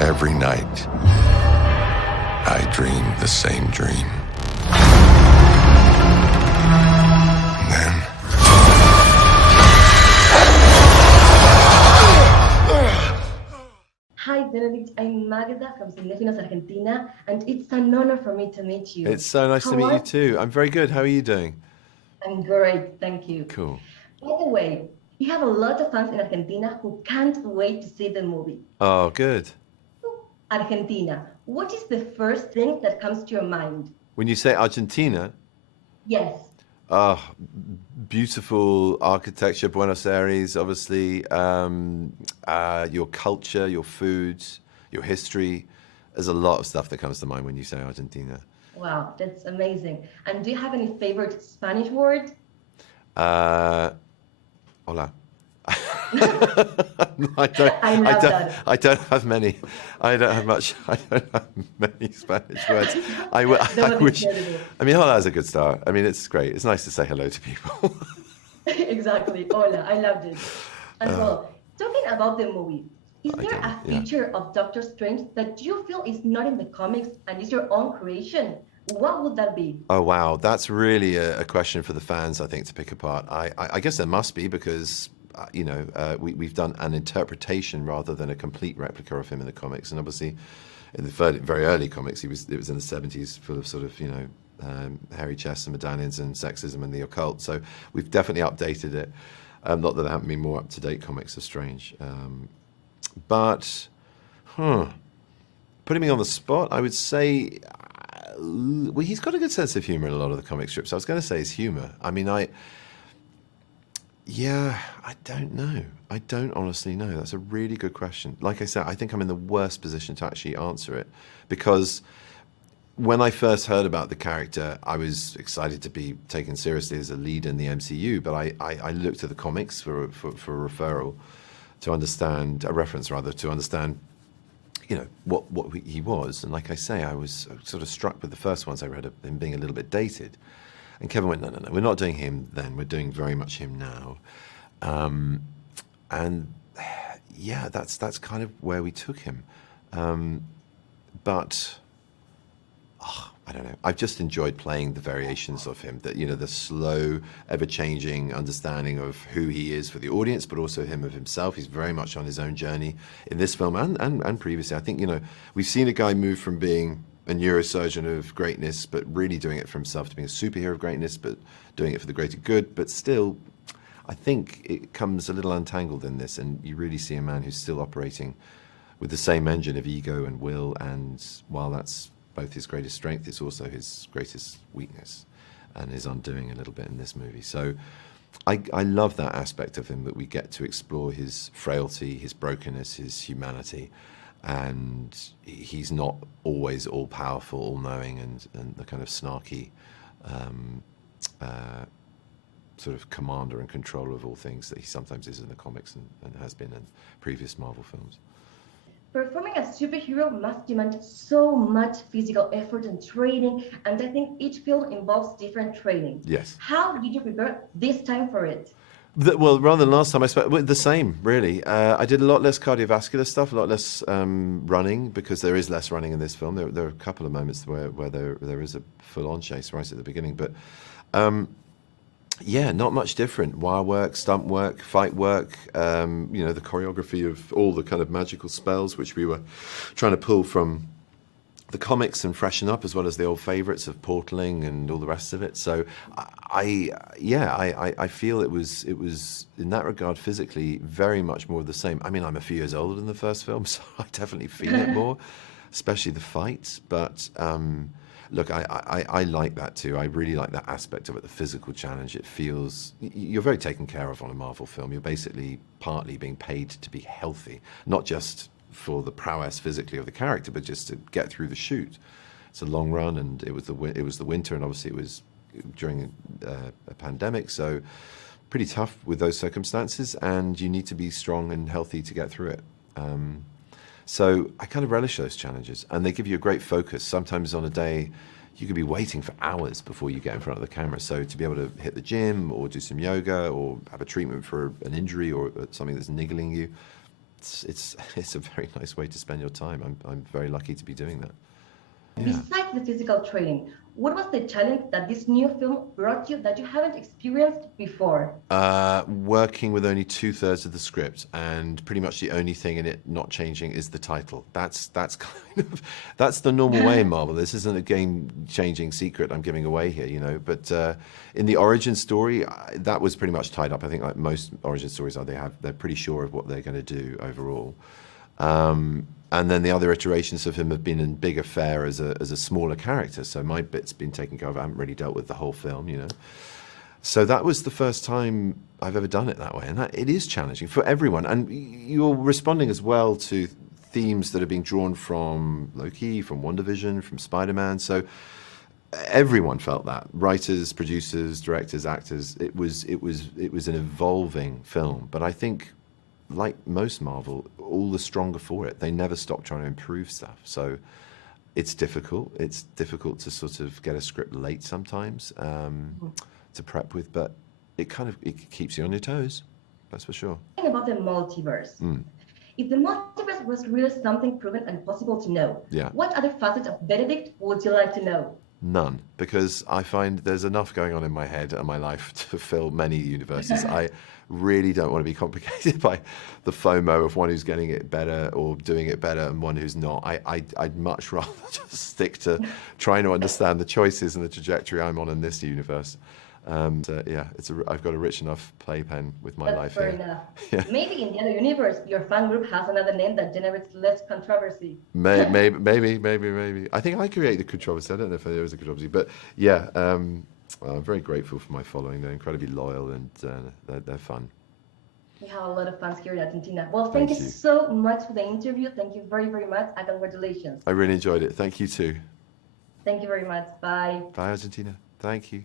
Every night, I dream the same dream. Then... Hi, Benedict. I'm Magda from Cinéfilos, Argentina, and it's an honor for me to meet you. It's so nice to meet you too. I'm very good. How are you doing? I'm great, thank you. Cool. By the way, you have a lot of fans in Argentina who can't wait to see the movie. Oh, good. Argentina, what is the first thing that comes to your mind? When you say Argentina, Yes. beautiful architecture, Buenos Aires, obviously, your culture, your foods, your history. There's a lot of stuff that comes to mind when you say Argentina. Wow, that's amazing. And do you have any favorite Spanish word? Hola. I don't have many. I don't have much. I don't have many Spanish words. I wish. I mean, hola is a good start. I mean, it's great. It's nice to say hello to people. Exactly. Hola, I loved it. And well, talking about the movie, is there a feature of Doctor Strange that you feel is not in the comics and is your own creation? What would that be? Oh, wow. That's really a question for the fans, I think, to pick apart. I guess there must be because, we've done an interpretation rather than a complete replica of him in the comics. And obviously, in the very early comics, it was in the 70s, full of sort of, hairy chests and medallions and sexism and the occult. So we've definitely updated it. Not that there haven't been more up-to-date comics of Strange. Putting me on the spot, I would say... Well, he's got a good sense of humor in a lot of the comic strips. I was going to say his humor. I mean, I don't know. I don't honestly know. That's a really good question. Like I said, I think I'm in the worst position to actually answer it because when I first heard about the character, I was excited to be taken seriously as a lead in the MCU, but I looked at the comics for a referral to understand, a reference rather, to understand what he was. And like I say, I was sort of struck with the first ones I read of him being a little bit dated. And Kevin went, no, we're not doing him then, we're doing very much him now. That's kind of where we took him. I don't know. I've just enjoyed playing the variations of him, the slow, ever-changing understanding of who he is for the audience, but also him of himself. He's very much on his own journey in this film and previously. I think, we've seen a guy move from being a neurosurgeon of greatness, but really doing it for himself, to being a superhero of greatness, but doing it for the greater good. But still, I think it comes a little untangled in this, and you really see a man who's still operating with the same engine of ego and will, and while that's both his greatest strength, it's also his greatest weakness and his undoing a little bit in this movie. So I love that aspect of him, that we get to explore his frailty, his brokenness, his humanity, and he's not always all-powerful, all-knowing, and the kind of snarky sort of commander and controller of all things that he sometimes is in the comics and has been in previous Marvel films. Performing a superhero must demand so much physical effort and training, and I think each film involves different training. Yes. How did you prepare this time for it? Well, rather than last time, I spent the same, really. I did a lot less cardiovascular stuff, a lot less running, because there is less running in this film. There are a couple of moments where there is a full-on chase right at the beginning, but not much different. Wire work, stunt work, fight work, the choreography of all the kind of magical spells which we were trying to pull from the comics and freshen up, as well as the old favourites of portaling and all the rest of it. So I feel it was in that regard physically very much more of the same. I mean, I'm a few years older than the first film, so I definitely feel it more, especially the fights. But look, I like that too. I really like that aspect of it, the physical challenge. It feels, you're very taken care of on a Marvel film. You're basically partly being paid to be healthy, not just for the prowess physically of the character, but just to get through the shoot. It's a long run, and it was the winter, and obviously it was during a pandemic, so pretty tough with those circumstances, and you need to be strong and healthy to get through it. So I kind of relish those challenges, and they give you a great focus. Sometimes on a day, you could be waiting for hours before you get in front of the camera. So to be able to hit the gym or do some yoga or have a treatment for an injury or something that's niggling you, it's a very nice way to spend your time. I'm very lucky to be doing that. Yeah. Besides the physical training, what was the challenge that this new film brought you that you haven't experienced before? Working with only 2/3 of the script, and pretty much the only thing in it not changing is the title. That's that's the normal way in Marvel. This isn't a game-changing secret I'm giving away here, you know. But in the origin story, that was pretty much tied up. I think like most origin stories are, they're pretty sure of what they're going to do overall. And then the other iterations of him have been in bigger fare as a smaller character. So my bit's been taken care of. I haven't really dealt with the whole film, you know. So that was the first time I've ever done it that way. And it is challenging for everyone. And you're responding as well to themes that are being drawn from Loki, from WandaVision, from Spider-Man. So everyone felt that. Writers, producers, directors, actors. It was an evolving film. But I think, like most Marvel, all the stronger for it. They never stop trying to improve stuff. So it's difficult. It's difficult to sort of get a script late sometimes to prep with, but it keeps you on your toes. That's for sure. Talking about the multiverse. If the multiverse was really something proven and possible to know, what other facets of Benedict would you like to know? None, because I find there's enough going on in my head and my life to fill many universes. I really don't want to be complicated by the FOMO of one who's getting it better or doing it better and one who's not. I'd much rather just stick to trying to understand the choices and the trajectory I'm on in this universe. I've got a rich enough playpen with my life fair here. Enough. Yeah. Maybe in the other universe, your fan group has another name that generates less controversy. Maybe. I think I create the controversy. I don't know if there is a controversy, but yeah, I'm very grateful for my following. They're incredibly loyal and they're fun. We have a lot of fans here in Argentina. Well, thank you so much for the interview. Thank you very, very much, and congratulations. I really enjoyed it. Thank you too. Thank you very much. Bye. Bye, Argentina. Thank you.